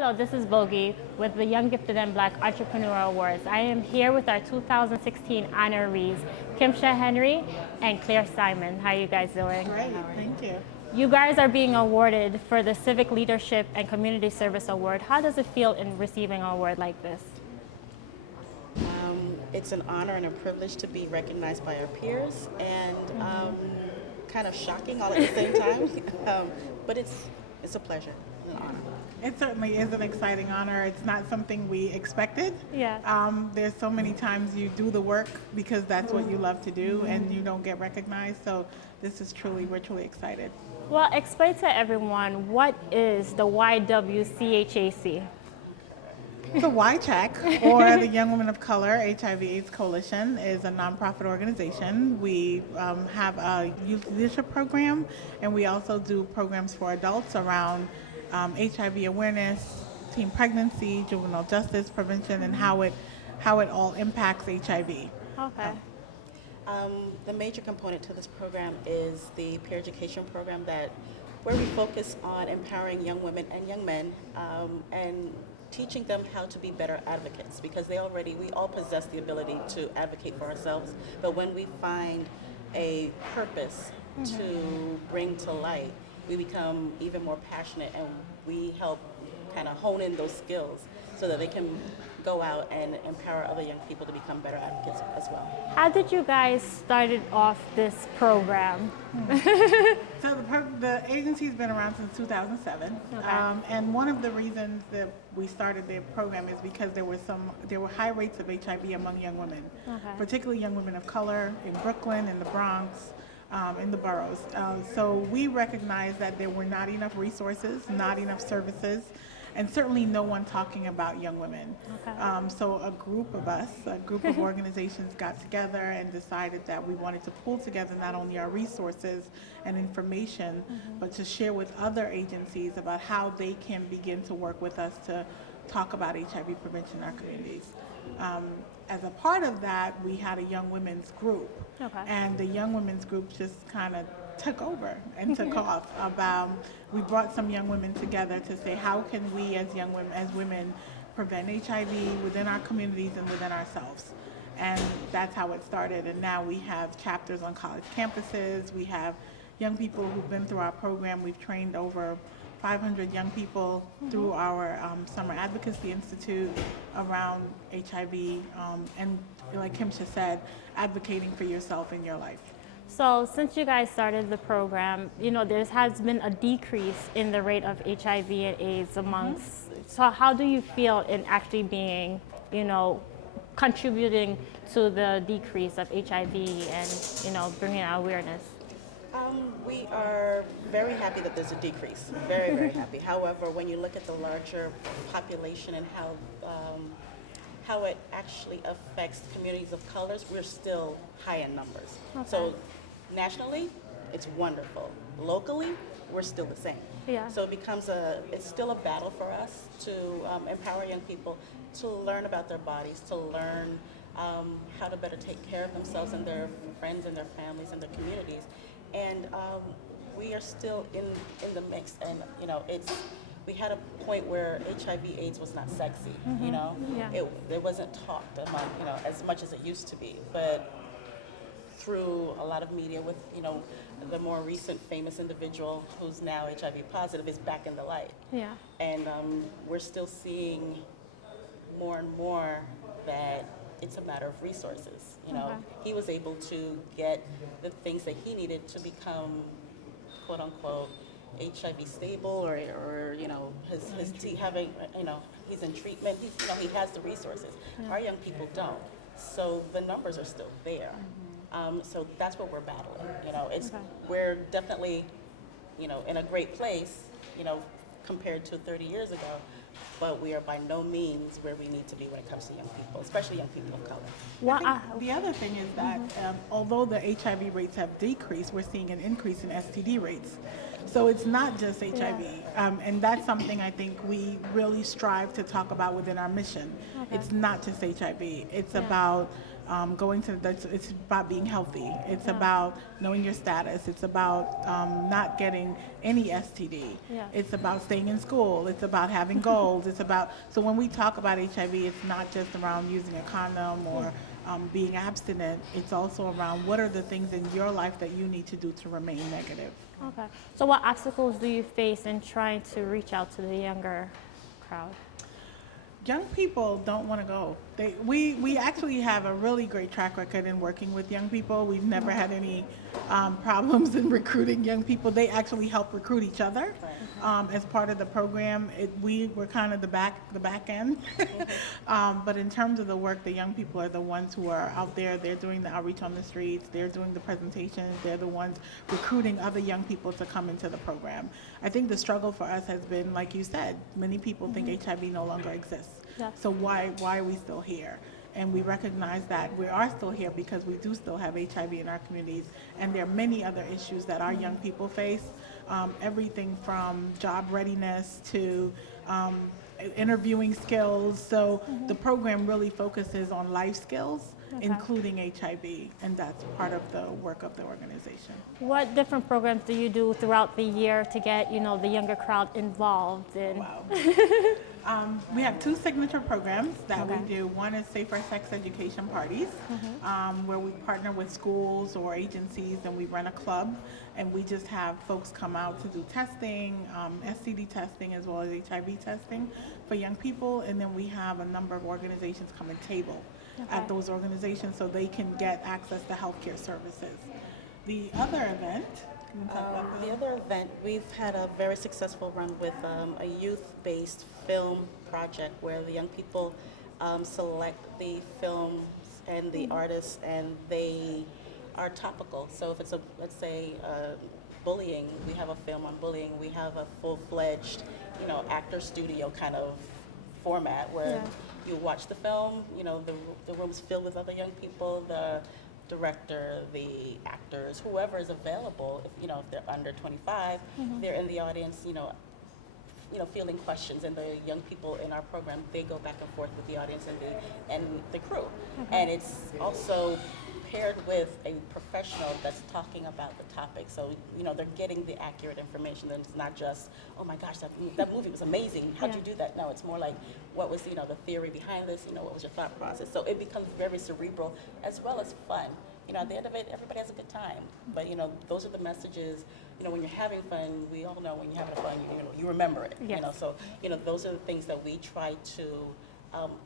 Hello, this is Bogie with the Young Gifted and Black Entrepreneur Awards. I am here with our 2016 honorees, Kymsha Henry and Claire Simon. How are you guys doing? Great, thank you. You guys are being awarded for the Civic Leadership and Community Service Award. How does it feel in receiving an award like this? It's an honor and a privilege to be recognized by our peers, and kind of shocking all at the same time. But it's a pleasure and an honor. It certainly is an exciting honor. It's not something we expected. Yeah. There's so many times you do the work because that's what you love to do, and you don't get recognized. So this is we're truly excited. Well, explain to everyone, what is the YWCHAC? The YWCHAC, or the Young Women of Color HIV/AIDS Coalition, is a nonprofit organization. We have a youth leadership program, and we also do programs for adults around HIV awareness, teen pregnancy, juvenile justice prevention, and how it all impacts HIV. Okay. The major component to this program is the peer education program where we focus on empowering young women and young men and teaching them how to be better advocates, because we all possess the ability to advocate for ourselves, but when we find a purpose to bring to light, we become even more passionate, and we help kind of hone in those skills so that they can go out and empower other young people to become better advocates as well. How did you guys started off this program? So the agency's been around since 2007, Okay. and one of the reasons that we started the program is because there were high rates of HIV among young women, particularly young women of color in Brooklyn, in the Bronx, in the boroughs. So we recognized that there were not enough resources, not enough services, and certainly no one talking about young women. Okay. So a group of organizations got together and decided that we wanted to pull together not only our resources and information, but to share with other agencies about how they can begin to work with us to talk about HIV prevention in our communities. As a part of that, we had a young women's group, and the young women's group just kind of took over and took off. We brought some young women together to say, how can we as women prevent HIV within our communities and within ourselves? And that's how it started. And now we have chapters on college campuses. We have young people who've been through our program. We've trained over 500 young people through our Summer Advocacy Institute around HIV, and like Kymsha said, advocating for yourself in your life. So since you guys started the program, there has been a decrease in the rate of HIV and AIDS amongst, so how do you feel in actually being, contributing to the decrease of HIV and, bringing awareness? We are very happy that there's a decrease, very, very happy. However, when you look at the larger population and how it actually affects communities of colors, we're still high in numbers. So nationally, it's wonderful. Locally, we're still the same. Yeah. So it's still a battle for us to empower young people to learn about their bodies, to learn how to better take care of themselves and their friends and their families and their communities. And we are still in the mix, and we had a point where HIV/AIDS was not sexy. Yeah. It wasn't talked among as much as it used to be, but through a lot of media with the more recent famous individual who's now HIV positive is back in the light. Yeah. And we're still seeing more and more that it's a matter of resources. He was able to get the things that he needed to become, quote unquote, HIV stable, or he's in treatment. He has the resources. Yeah. Our young people don't. So the numbers are still there. So that's what we're battling. We're definitely, in a great place, compared to 30 years ago. But we are by no means where we need to be when it comes to young people, especially young people of color. Well, the other thing is that although the HIV rates have decreased, we're seeing an increase in STD rates. So it's not just HIV, and that's something I think we really strive to talk about within our mission. It's not just HIV. It's about it's about being healthy. It's about knowing your status. It's about not getting any STD. Yeah. It's about staying in school. It's about having goals. So when we talk about HIV, it's not just around using a condom or being abstinent. It's also around what are the things in your life that you need to do to remain negative. Okay. So what obstacles do you face in trying to reach out to the younger crowd? Young people don't want to go. We actually have a really great track record in working with young people. We've never had any problems in recruiting young people. They actually help recruit each other as part of the program. We're kind of the back end. But in terms of the work, the young people are the ones who are out there. They're doing the outreach on the streets. They're doing the presentations. They're the ones recruiting other young people to come into the program. I think the struggle for us has been, like you said, many people think HIV no longer exists. Yeah. So why are we still here? And we recognize that we are still here because we do still have HIV in our communities, and there are many other issues that our young people face, everything from job readiness to interviewing skills. So the program really focuses on life skills, including HIV, and that's part of the work of the organization. What different programs do you do throughout the year to get, the younger crowd involved in? Wow. We have two signature programs that we do. One is safer sex education parties, where we partner with schools or agencies, and we run a club, and we just have folks come out to do testing, STD testing, as well as HIV testing for young people. And then we have a number of organizations come and table at those organizations so they can get access to healthcare services. The other event, can you talk about The other event, we've had a very successful run with a youth-based film project where the young people select the films and the artists, and they are topical. So if it's let's say bullying, we have a film on bullying. We have a full-fledged, actor studio kind of format where you watch the film. The room's filled with other young people. The director, the actors, whoever is available, if they're under 25, they're in the audience, fielding questions, and the young people in our program, they go back and forth with the audience and the crew. And it's also paired with a professional that's talking about the topic. So, they're getting the accurate information. Then it's not just, oh my gosh, that movie was amazing. How'd you do that? No, it's more like, what was, the theory behind this? What was your thought process? So it becomes very cerebral as well as fun. At the end of it, everybody has a good time. But, those are the messages. When you're having fun, we all know when you're having fun, you remember it. Yes. So, those are the things that we try to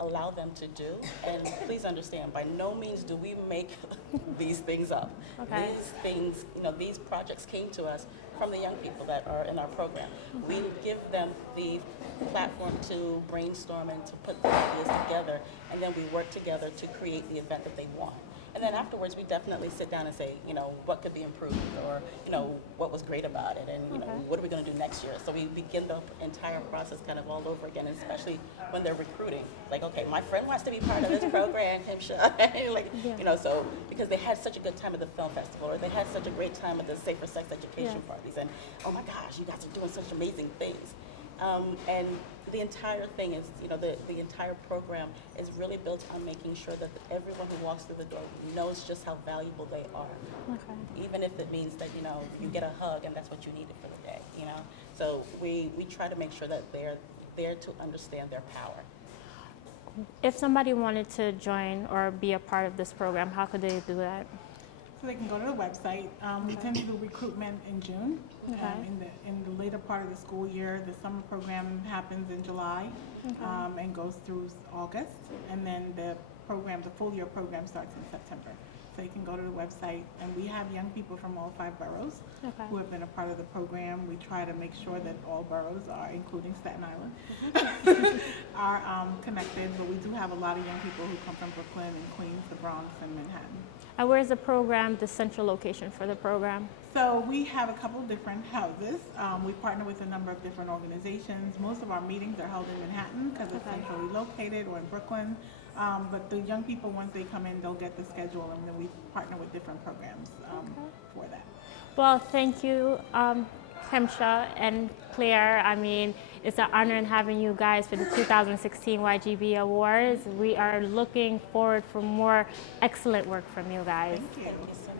allow them to do. And please understand, by no means do we make these things up. Okay. These things, these projects came to us from the young people that are in our program. We give them the platform to brainstorm and to put the ideas together, and then we work together to create the event that they want. And then afterwards, we definitely sit down and say, what could be improved, or, what was great about it, and, what are we going to do next year? So we begin the entire process kind of all over again, especially when they're recruiting. Like, okay, my friend wants to be part of this program, Kymsha. So because they had such a good time at the film festival, or they had such a great time at the safer sex education parties, and, oh my gosh, you guys are doing such amazing things. And the entire thing is, the entire program is really built on making sure that everyone who walks through the door knows just how valuable they are. Okay. Even if it means that, you get a hug and that's what you needed for the day, So we try to make sure that they're there to understand their power. If somebody wanted to join or be a part of this program, how could they do that? So they can go to the website. We tend to do recruitment in June. In the later part of the school year. The summer program happens in July and goes through August. And then the full year program starts in September. So you can go to the website, and we have young people from all 5 boroughs who have been a part of the program. We try to make sure that all boroughs are, including Staten Island, are connected, but we do have a lot of young people who come from Brooklyn and Queens, the Bronx, and Manhattan. And where's the central location for the program? So we have a couple different houses. We partner with a number of different organizations. Most of our meetings are held in Manhattan because it's centrally located, or in Brooklyn. But the young people, once they come in, they'll get the schedule, and then we partner with different programs for that. Well, thank you, Kymsha and Claire. I mean, It's an honor in having you guys for the 2016 YGB Awards. We are looking forward for more excellent work from you guys. Thank you. Thank you so